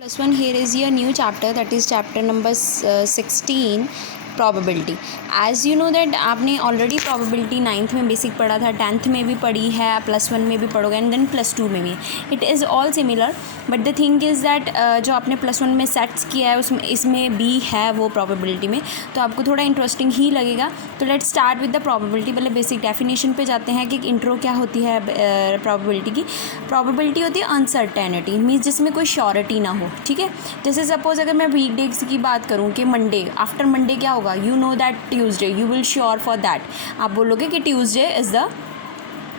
+1, here is your new chapter, that is chapter number 16, probability. As you know that आपने already probability 9th में basic पढ़ा था, 10th में भी पढ़ी है, +1 में भी पढ़ोगे एंड देन +2 में भी. It is all similar but the thing is that जो आपने +1 में सेट्स किया है उसमें इसमें भी है वो probability में, तो आपको थोड़ा इंटरेस्टिंग ही लगेगा. तो let's start with the probability. पहले बेसिक डेफिनेशन पे जाते हैं कि इंट्रो क्या होती है probability की. probability होती है अनसर्टेनिटी, मीन्स जिसमें कोई श्योरिटी ना हो. ठीक है, जैसे सपोज अगर मैं वीकडेज की बात करूँ कि मंडे, आफ्टर मंडे क्या होगा, you know that Tuesday, you will sure for that. आप बोलोगे कि Tuesday is the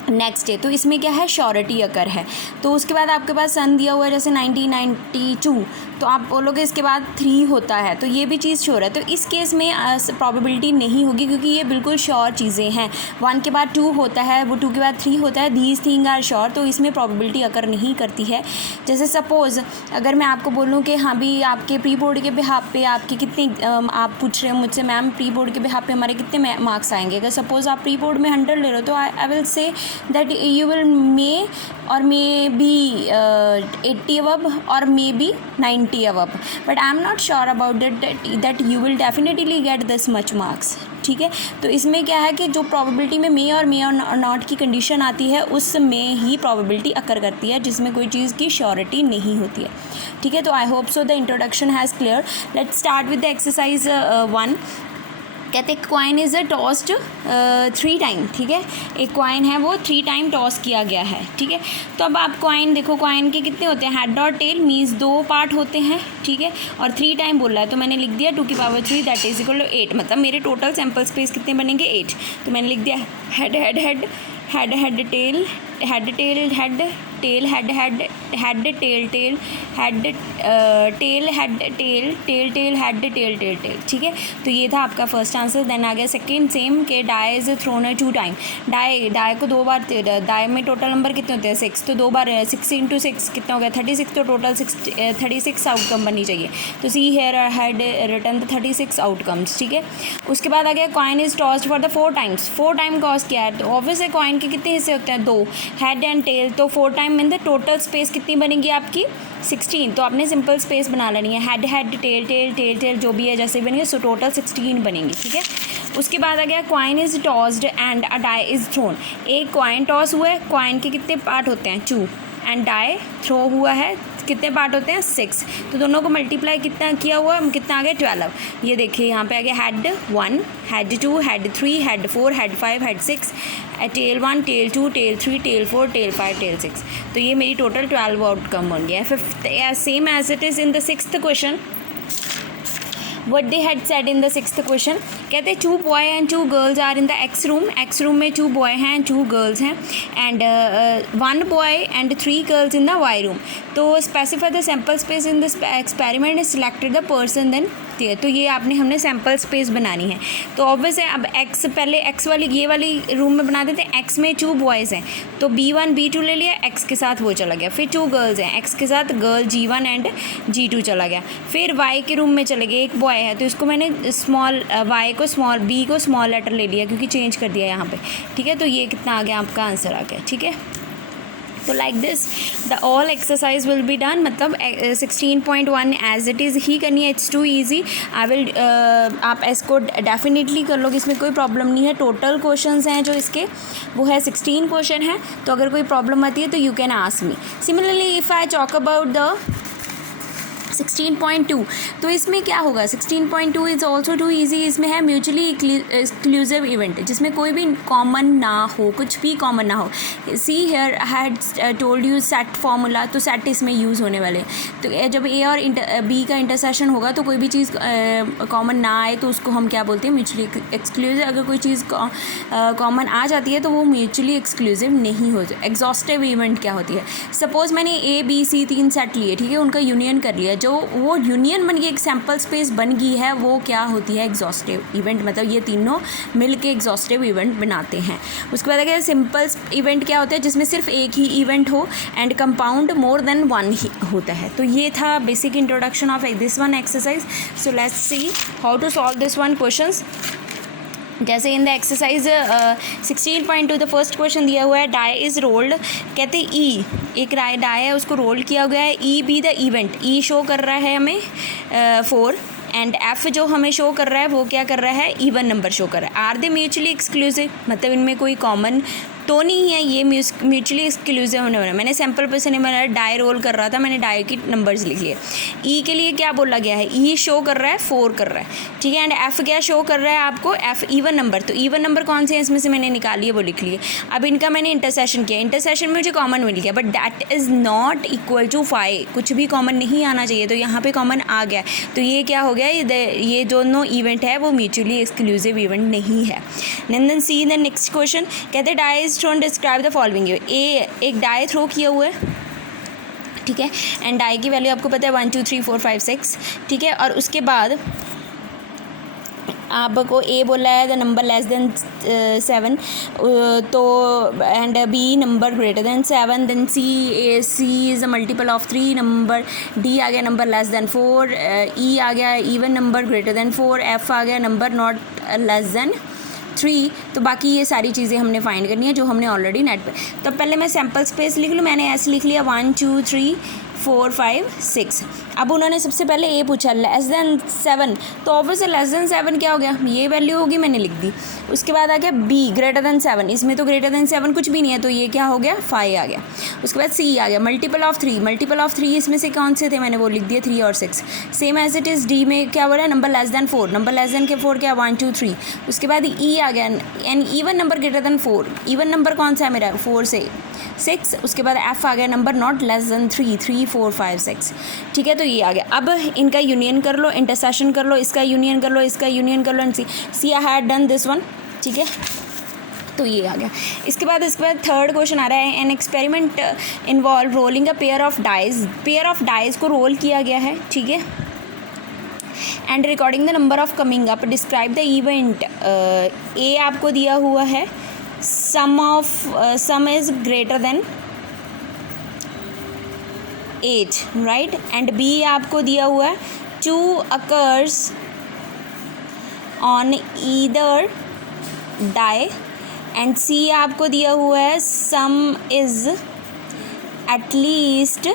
next day, तो इसमें क्या है, श्योरिटी अकर है. तो उसके बाद आपके पास सन दिया हुआ है जैसे 1992, तो आप बोलोगे इसके बाद 3 होता है, तो ये भी चीज़ श्योर है. तो इस केस में प्रोबेबिलिटी नहीं होगी क्योंकि ये बिल्कुल श्योर चीज़ें हैं. 1 के बाद 2 होता है, वो 2 के बाद 3 होता है, दीज थिंग आर श्योर, तो इसमें प्रोबेबिलिटी अकर नहीं करती है. जैसे सपोज़ अगर मैं आपको बोलूँ कि हाँ भी आपके प्री बोर्ड के बिहाफ पे आपके कितने आप पूछ रहे हो मुझसे मैम प्री बोर्ड के बिहाफ पे हमारे कितने मार्क्स आएंगे. अगर सपोज़ आप प्री बोर्ड में 100 ले रहे हो तो I will say that you will may or may be 80 above or maybe 90 above, but I am not sure about that you will definitely get this much marks. ठीक है, तो इसमें क्या है कि जो प्रोबेबिलिटी में मे और नॉट की कंडीशन आती है उसमें ही प्रोबेबिलिटी अकर करती है जिसमें कोई चीज़ की श्योरिटी नहीं होती है. ठीक है, तो I hope so the introduction has clear. Let's start with the exercise 1. कहते हैं coin is a tossed 3 time. ठीक है, एक कॉइन है वो 3 टाइम टॉस किया गया है. ठीक है, तो अब आप कॉइन देखो, कॉइन के कितने होते हैं, हेड और टेल, मीन्स 2 पार्ट होते हैं. ठीक है, और 3 टाइम बोल रहा है तो मैंने लिख दिया 2 की power 3 that is equal to 8. मतलब मेरे टोटल सैम्पल स्पेस कितने बनेंगे, 8. तो मैंने लिख दिया head head head head head tail head tail head tail head head head tail tail head tail head tail tail tail head tail tail tail. ठीक है, तो ये था आपका फर्स्ट आंसर. देन आ गया सेकेंड सेम के डाई इज थ्रोन है 2 time. Die को 2 बार, डाई में टोटल नंबर कितने होते हैं 6, तो 2 बार 6 × 6 कितना हो गया 36, तो टोटल 36 आउटकम बननी चाहिए. तो see here had return the 36 outcomes. ठीक है, उसके बाद आ गया coin is tossed for the 4 times. 4 time toss किया है तो ऑब्वियस है कॉइन के कितने हिस्से होते हैं, 2, हेड एंड टेल. तो 4 time mean the total space कितनी बनेगी आपकी 16. तो आपने सिंपल स्पेस बना लेनी है, head head tail tail tail tail जो भी है जैसे बनेंगे, सो टोटल 16 बनेंगी. ठीक है, उसके बाद आ गया coin is tossed and a die is thrown. एक कॉइन टॉस हुआ है, कॉइन के कितने पार्ट होते हैं 2, एंड डाई थ्रो हुआ है, कितने पार्ट होते हैं 6. तो दोनों को मल्टीप्लाई कितना किया हुआ, कितना आ गया 12. ये देखिए यहाँ पे आ गया head 1, head 2, head 3, head 4, head 5, head 6, tail 1, tail 2, tail 3, tail 4, tail 5, tail 6. तो ये मेरी टोटल 12 आउटकम बन गया. Fifth same as it is in the 6th question. What they had said in the 6th question, कहते हैं 2 boy and 2 girls are in the X room. X room में 2 boy हैं and 2 girls हैं, and 1 boy and 3 girls in the Y room. तो specify the sample space in this experiment and selected the person then. तो ये हमने sample space बनानी है. तो ऑब्वियस है अब एक्स पहले एक्स वाली ये वाली रूम में बना देते हैं. एक्स में 2 बॉयज़ हैं तो B1 B2 ले लिया, एक्स के साथ वो चला गया. फिर 2 गर्ल्स हैं, एक्स के साथ गर्ल G1 एंड G2 चला गया. फिर वाई के रूम में चले गए, एक बॉय है तो इसको मैंने स्मॉल वाई को स्मॉल, बी को स्मॉल लेटर ले लिया क्योंकि चेंज कर दिया यहाँ पे. ठीक है, तो ये कितना आ गया आपका आंसर आ गया. ठीक है, तो like this the all exercise will be done. मतलब 16.1 एज इट इज़ ही करनी है. It's too easy. I will आप इसको डेफिनेटली कर लोगे, इसमें कोई प्रॉब्लम नहीं है. टोटल क्वेश्चंस हैं जो इसके वो है 16 क्वेश्चन हैं. तो अगर कोई प्रॉब्लम आती है तो you can ask me. Similarly if I talk about the 16.2, तो इसमें क्या होगा, 16.2 इज़ ऑल्सो टू ईजी. इसमें है म्यूचुअली एक्सक्लूसिव इवेंट जिसमें कोई भी कॉमन ना हो, कुछ भी कॉमन ना हो. See here had told you set formula, तो सेट इसमें यूज़ होने वाले. तो जब ए और बी का इंटरसेक्शन होगा तो कोई भी चीज़ कॉमन ना आए तो उसको हम क्या बोलते हैं, म्यूचुअली एक्सक्लूसिव. अगर कोई चीज़ कॉमन आ जाती है तो वो म्यूचुअली एक्सक्लूसिव नहीं होती. एग्जॉस्टिव इवेंट क्या होती है, सपोज़ मैंने A B C 3 सेट लिए, ठीक है, उनका यूनियन कर लिया, जो वो यूनियन बन गई, एक सैम्पल स्पेस बन गई है, वो क्या होती है, एग्जॉस्टिव इवेंट. मतलब ये तीनों मिल के एग्जॉस्टिव इवेंट बनाते हैं. उसके बाद अगर सिंपल इवेंट क्या होता है, जिसमें सिर्फ एक ही इवेंट हो, एंड कंपाउंड मोर देन 1 ही होता है. तो ये था basic introduction of this one exercise. So let's see how to solve this one questions. जैसे in the exercise 16.2 the first question दिया हुआ है, डाई इज़ रोल्ड, कहते हैं ई, एक डाई है उसको रोल किया गया है, E be the event, E show कर रहा है हमें 4 एंड एफ जो हमें शो कर रहा है वो क्या कर रहा है, इवन नंबर शो कर रहा है। आर दे म्यूचुअली एक्सक्लूसिव, मतलब इनमें कोई कॉमन तो नहीं है, ये म्यूचुअली एक्सक्लूसिव होने वाला है। मैंने सैम्पल पे से नहीं, मैंने डाई रोल कर रहा था, मैंने डाई की नंबर्स लिख लिए। ई के लिए क्या बोला गया है, ई शो कर रहा है 4 कर रहा है, ठीक है। एंड एफ क्या शो कर रहा है आपको, एफ इवन नंबर, तो इवन नंबर कौन से हैं इसमें से मैंने निकाली है वो लिख लिए। अब इनका मैंने इंटरसेशन किया, इंटरसेशन में मुझे कॉमन मिल गया, but that is not equal to 5, कुछ भी कॉमन नहीं आना चाहिए, तो यहाँ पे कॉमन आ गया, तो ये क्या हो गया, ये दोनों इवेंट है वो म्यूचुअली एक्सक्लूसिव इवेंट नहीं है। Then see the next question, कहते हैं die is thrown, describe the following. A एक डाई थ्रो किया हुआ है, ठीक है, एंड डाई की वैल्यू आपको पता है 1 2 3 4 5 6, ठीक है। और उसके बाद आपको ए बोला है द नंबर लेस देन 7, तो and B number greater than 7, then C is a multiple of 3 number, D आ गया नंबर लेस देन 4, ई आ गया even number greater than 4, F आ गया नंबर नॉट लेस देन 3। तो बाकी ये सारी चीज़ें हमने फाइंड करनी है जो हमने ऑलरेडी नेट पे। तो पहले मैं सैम्पल स्पेस लिख लूँ, मैंने ऐसे लिख लिया 1 2 3 4 5 6। अब उन्होंने सबसे पहले ए पूछा लेस देन 7, तो ऑब्वियसली लेस देन 7 क्या हो गया, ये वैल्यू होगी, मैंने लिख दी। उसके बाद आ गया बी ग्रेटर देन 7, इसमें तो ग्रेटर देन 7 कुछ भी नहीं है, तो ये क्या हो गया 5 आ गया। उसके बाद सी आ गया मल्टीपल ऑफ 3, मल्टीपल ऑफ 3 इसमें से कौन से थे, मैंने वो लिख दिए 3 और 6। Same as it is D में क्या हो रहा है, number less than 4, number less than के 4 क्या 1 2 3। उसके बाद ई आ गया an even number greater than 4, even number कौन सा है मेरा 4 से 6। उसके बाद एफ आ गया नंबर नॉट लेस देन 3 3 4 5 6, ठीक है। तो ये आ गया। अब इनका यूनियन कर लो, इंटरसेशन कर लो, इसका यूनियन कर लो, इसका यूनियन कर लो, and see I had done this one, ठीक है। तो ये आ गया। इसके बाद थर्ड क्वेश्चन आ रहा है, an experiment involve rolling a pair of dies को रोल किया गया है, ठीक है, and recording the number of coming up, describe the event. A आपको दिया हुआ है sum is greater than 8, right, and B आपको दिया हुआ है 2 occurs on either die, and C आपको दिया हुआ है sum is at least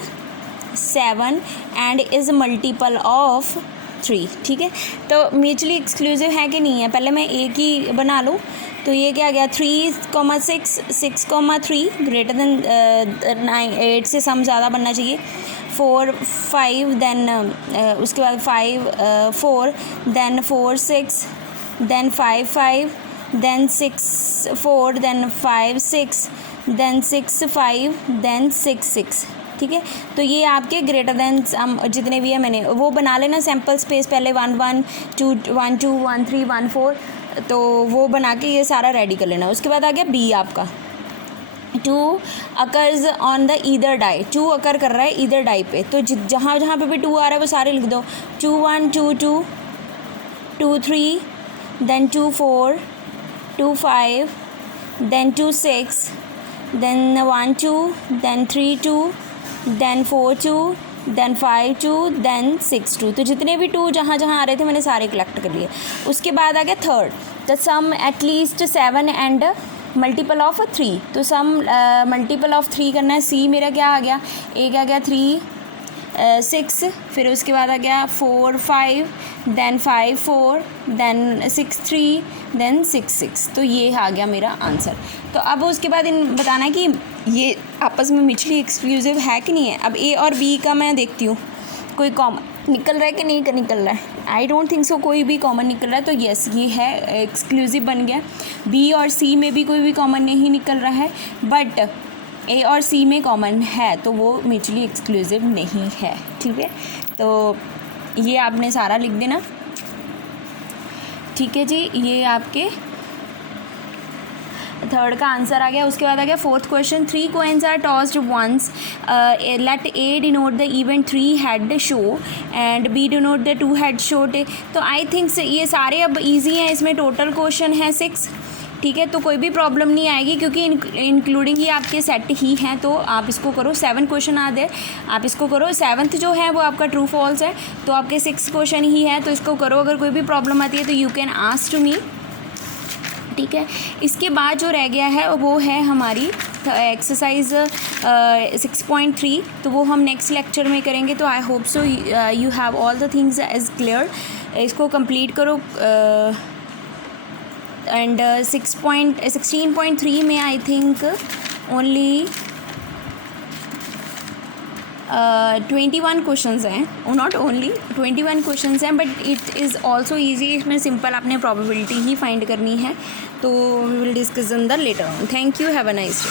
7 and is multiple of 3, ठीक है। तो म्यूचुअली एक्सक्लूसिव है कि नहीं है, पहले मैं एक ही बना लूँ। तो ये क्या गया 3 6 6 3 ग्रेटर देन 8 से सम ज़्यादा बनना चाहिए, 4 5 देन उसके बाद 5 4 then 4 6 then 5 5 then 6 4 then 5 6 then 6 5 then 6 6, ठीक है। तो ये आपके ग्रेटर देन जितने भी है मैंने वो बना लेना सैम्पल स्पेस, पहले 1 1 2 1 2 1 3 1 4, तो वो बना के ये सारा रेडी कर लेना। उसके बाद आ गया बी आपका 2 occurs on the either die, 2 occur कर रहा है ईदर डाई पे, तो जहाँ जहाँ पे भी 2 आ रहा है वो सारे लिख दो। 2 1 2 2 2 3 then 2 4 2 5 then 2 6 then 1 2 then 3 2 then 4 2 then 5 2 then 6 2, तो जितने भी 2 जहाँ जहाँ आ रहे थे मैंने सारे कलेक्ट कर लिए। उसके बाद आ गया third, the sum at least 7 and multiple of 3, तो सम मल्टीपल ऑफ 3 करना है। सी मेरा क्या आ गया, ए क्या आ गया 3 6, फिर उसके बाद आ गया 4 5 देन 5 4 देन 6 3 देन 6 6, तो ये आ गया मेरा आंसर। तो अब उसके बाद इन बताना है कि ये आपस में म्यूचुअली एक्सक्लूसिव है कि नहीं है। अब ए और बी का मैं देखती हूँ कोई कॉमन निकल रहा है कि नहीं निकल रहा है। आई डोंट थिंक सो कोई भी कॉमन निकल रहा है, तो येस ये है एक्सक्लूसिव बन गया। बी और सी में भी कोई भी कॉमन नहीं निकल रहा है, बट ए और सी में कॉमन है, तो वो म्यूचुअली एक्सक्लूसिव नहीं है, ठीक है। तो ये आपने सारा लिख देना, ठीक है जी। ये आपके थर्ड का आंसर आ गया। उसके बाद आ गया fourth question, 3 coins are tossed once, let A denote the event 3 head show and B denote the 2 head show. तो आई थिंक ये सारे अब इजी हैं, इसमें टोटल क्वेश्चन है 6, ठीक है। तो कोई भी प्रॉब्लम नहीं आएगी क्योंकि इंक्लूडिंग ही आपके सेट ही हैं, तो आप इसको करो। 7 क्वेश्चन आ दे, आप इसको करो। 7th जो है वो आपका ट्रू फॉल्स है, तो आपके 6 क्वेश्चन ही है, तो इसको करो। अगर कोई भी प्रॉब्लम आती है तो you can ask to me, ठीक है। इसके बाद जो रह गया है वो है हमारी एक्सरसाइज 6.3, तो वो हम नेक्स्ट लेक्चर में करेंगे। तो I hope so you have all the things as clear. इसको कंप्लीट करो। एंड 16.3 में आई थिंक ओनली 21 क्वेश्चंस हैं, नॉट ओनली 21 क्वेश्चंस हैं, but it is also easy. इसमें सिंपल आपने प्रोबेबिलिटी ही फाइंड करनी है। तो we will discuss in the later on. Thank you, have a nice day.